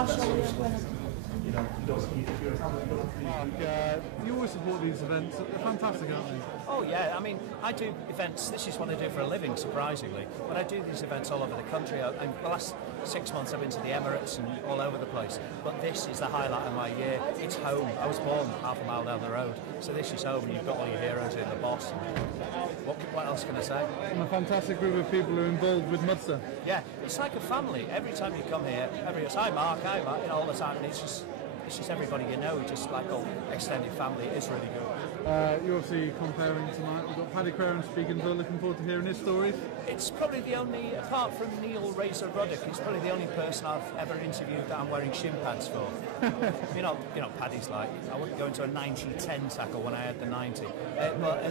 You know, if you're a family, Mark, you always support these events. They're fantastic, aren't they? Oh yeah, I mean, I do events. This is what I do for a living, surprisingly. But I do these events all over the country. And the last 6 months I've been to the Emirates and all over the place. But this is the highlight of my year. It's home. I was born half a mile down the road, so this is home. And you've got all your heroes in, the boss. What else can I say? And a fantastic group of people who are involved with Mudster. Yeah, it's like a family. Every time you come here, hi Mark, you know, all the time, and it's just everybody you know, just like all extended family. It's really good. You're obviously comparing tonight. We've got Paddy Crerand speaking, so looking forward to hearing his stories. It's probably the only, apart from Neil Razor Ruddock, it's probably the only person I've ever interviewed that I'm wearing shin pads for. you know, Paddy's like, I wouldn't go into a 90-10 tackle when I had the 90. But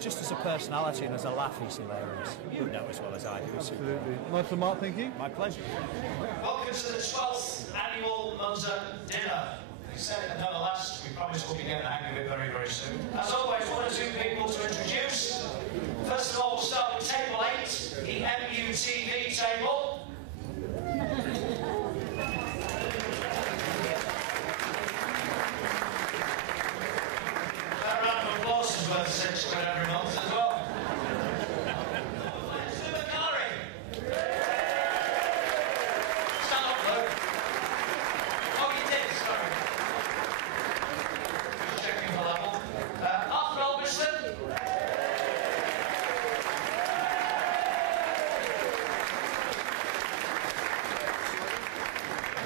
just as a personality and as a laugh, he's hilarious. You know as well as I do. Absolutely. Nice one, Mark, thank you. My pleasure. Welcome to the 12th annual Munzer dinner. We said it nonetheless, we promise we'll be getting the hang of it very, very soon. As always, one or two people to introduce. First of all, we'll start with table 8, the MUTV table. That round of applause is worth £6 every month as well. Stand up, Luke. Oh, you did, sorry. Just checking for level. Arthur Albiston.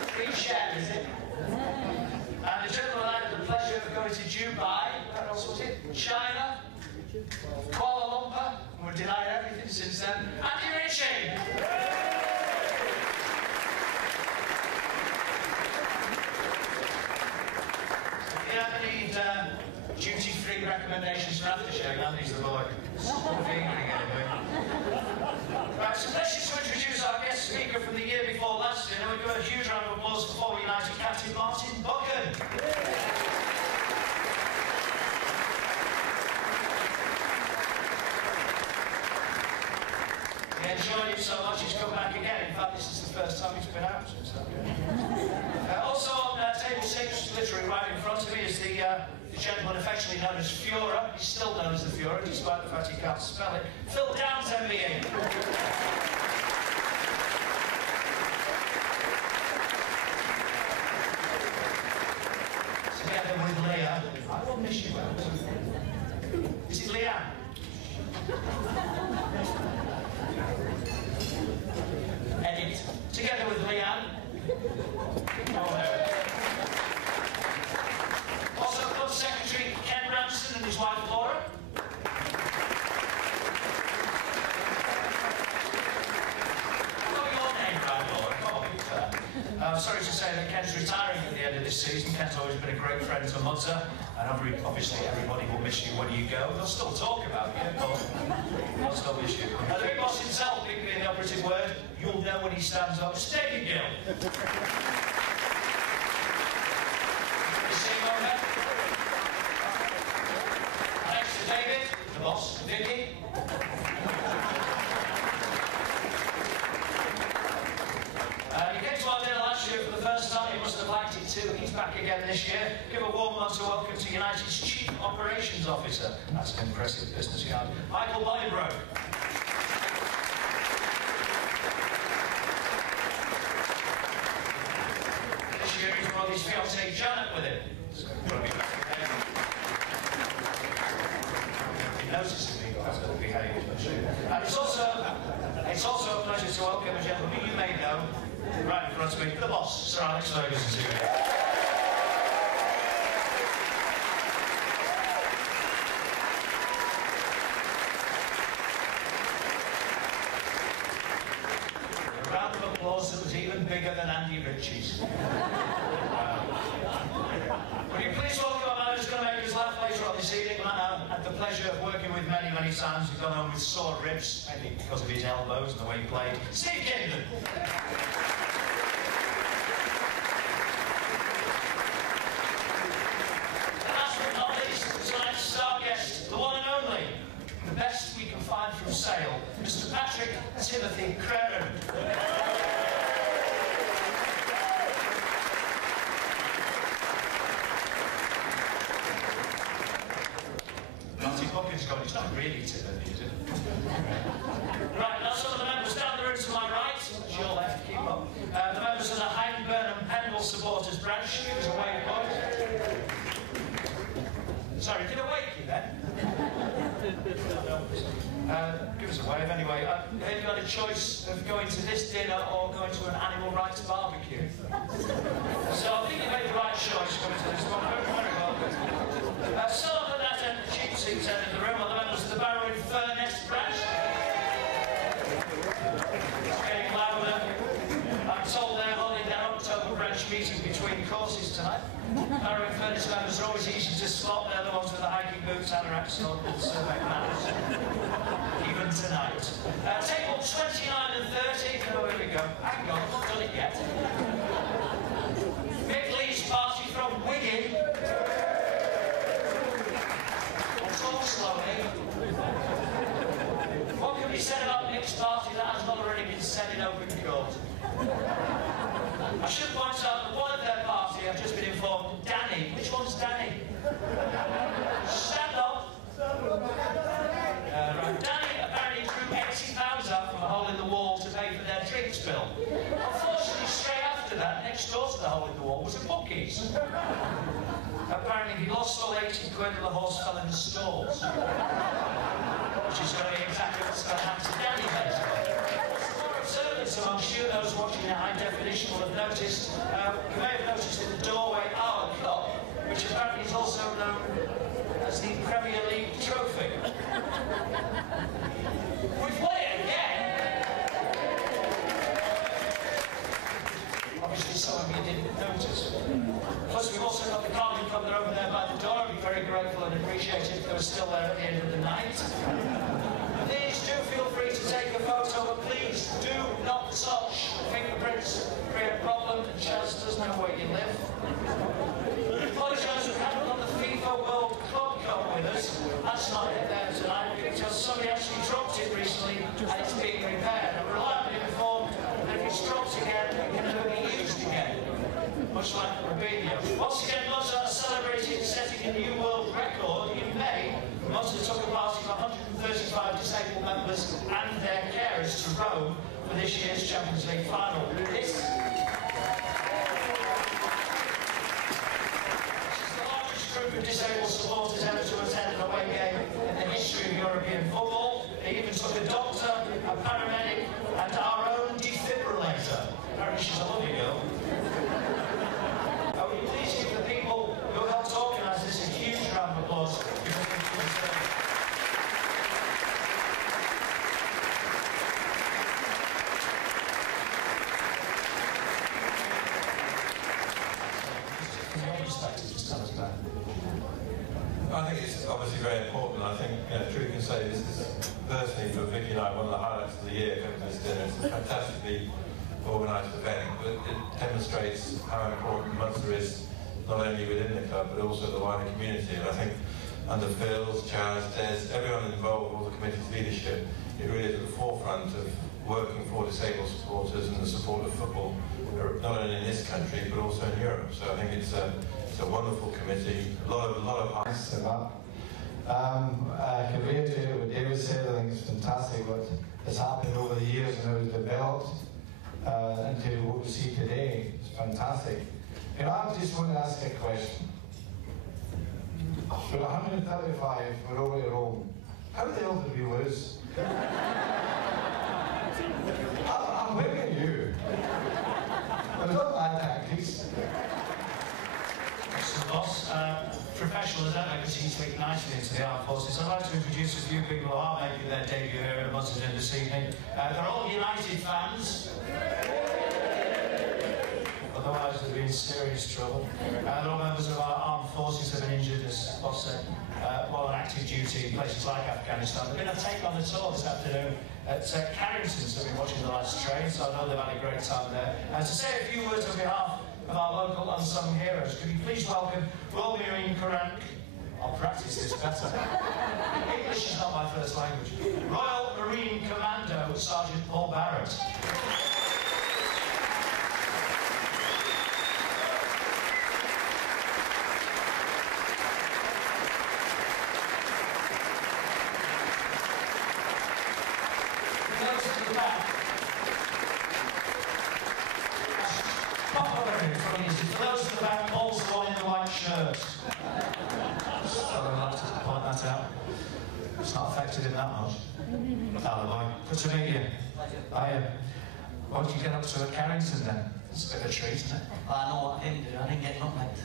Free share, is it? And the gentleman I had the pleasure of going to Dubai, where else was it? China, Kuala Lumpur, and we've denied everything since then. Andy Ritchie! If you ever need duty-free recommendations for aftershave, Andy's the boy. Right, so let's just introduce our guest speaker from the year before last, and we'll give a huge round of applause for former United captain Martin Buchan. He enjoyed it so much he's come back again. In fact, this is the first time he's been out since that. Also on table 6, literally right in front of me, is the gentleman affectionately known as Führer. He's still known as the Führer, despite the fact he can't spell it. Phil Downs, MBE. Together with Leah. I will miss you out. Is it Leanne? Edit. Together with Leanne. Also, Club Secretary Ken Ramsden and his wife Laura. I'm sorry to say that Ken's retiring at the end of this season. Ken's always been a great friend to Munzer, and obviously everybody will miss you when you go. They'll still talk about you, but they'll still miss you. And the big boss himself, being the operative word, you'll know when he stands up. It's David Gill. You see him over there? Next to David, the boss, Vicky. He came to our dinner last year for the first time. He must have liked it too. He's back again this year. Give a warm Munzer welcome to United's Chief Operations Officer. That's an impressive business yard. Michael Bolingbroke. This year he's brought his fiancée Janet with him. He notices me, guys, that behaviour. And it's also a pleasure to welcome a gentleman you may know. Right in front of me, the boss, Sir Alex Ferguson. A round of applause that was even bigger than Andy Ritchie's. Would you please welcome a man who's going to make us laugh later on this evening? I had the pleasure of working with many times. He's gone home with sore ribs, maybe because of his elbows and the way he played. Steve Kingdon. Star guest, the one and only, the best we can find from Sale, Mr. Paddy Timothy Crerand. really timid, you did. Right, now some of the members down the room to my right. That's your left, keep up. The members of the Hyndburn and Pendle supporters branch. Give us a wave, boys. Sorry, did I wake you then? Give us a wave anyway. Have you got a choice of going to this dinner or going to an animal rights barbecue? So I think you made the right choice coming to this one. Very well. Some of them that end the cheap seats end in the room are the members of the Barrow in Furness branch. It's getting louder. I'm told they're holding their October branch meeting between courses tonight. Barrow in Furness members are always easy to spot. They're the ones with the hiking boots, anoraks, and survey manners. Even tonight. Table 29 and 30. Oh, here we go. Hang on, not done it yet. Mick Lee's party from Wigan. Talk slowly. What can be said about Mick's party that has not already been said in open court? I should point out that one of their party, I've just been informed, Danny. Which one's Danny? Stand up. Right. Danny apparently drew £80 out from a hole in the wall to pay for their drinks bill. Unfortunately, straight after that, next door to the hole in the wall was a bookies. Apparently, he lost all 80 quid and the horse fell in the stalls. Which is going to be exactly what's going to happen to Danny basically. Observants amongst you, those watching in high definition, will have noticed, you may have noticed in the doorway our cup, which apparently is also known as the Premier League trophy. We've won it again! Obviously some of you didn't notice. Plus we've also got the Carling Cup over there by the door. I'd be very grateful and appreciate it if they were still there at the end of the night. Please do feel free to take a photo, but please do not touch fingerprints. Create a problem and Chaz doesn't know where you live. We apologise we haven't got the FIFA World Club Cup with us. That's not it there tonight because somebody actually dropped it recently and it's being repaired. I'm reliably informed that if it's dropped again, it can never be used again. Much like the Rubinho. Once again, Mozart are celebrating setting a new world record in May. Mozart took a party of 135 disabled members and their carers to Rome for this year's Champions League final. This is the largest group of disabled supporters ever to attend an away game in the history of European football. They even took a doctor, a paramedic, and our own defibrillator. Apparently she's a lovely girl. Will you please give the people who helped organise this a huge round of applause? I think it's obviously very important. I think, truly can say this is personally for Vicky and I one of the highlights of the year coming to this dinner. It's a fantastically organised event, but it demonstrates how important Munster is not only within the club but also the wider community. And I think under Phil's, Chaz, Des, everyone involved, all the committee's leadership, it really is at the forefront of working for disabled supporters and the support of football, not only in this country but also in Europe. So I think it's a wonderful committee, a lot of Thanks to that. I can reiterate what David said. I think it's fantastic what has happened over the years and how it's developed into what we see today. It's fantastic. I just want to ask a question. For 135 we're over to Rome. How the hell did we lose? I'm blaming you. But not my tactics. Boss, professional as ever, because he speak nicely into the armed forces. I'd like to introduce a few people who are making their debut here at Munster this evening. They're all United fans. Otherwise they'd be in serious trouble. They're all members of our armed forces who have been injured, as Boss said, while on active duty in places like Afghanistan. They've been a take on the tour this afternoon at Carrington's. They've been watching the last train, so I know they've had a great time there. To say a few words on behalf of our local unsung heroes, could you please welcome Royal Marine Crerand. I'll practice this better. English is not my first language. Royal Marine Commando Sergeant Paul Barrett. to meet you. What did you get up to at Carrington then? It's a bit of a treat, isn't it? I know what I didn't do. I didn't get nutmegged.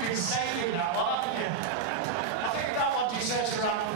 You've been saving that one, haven't you? I think that one deserves a round of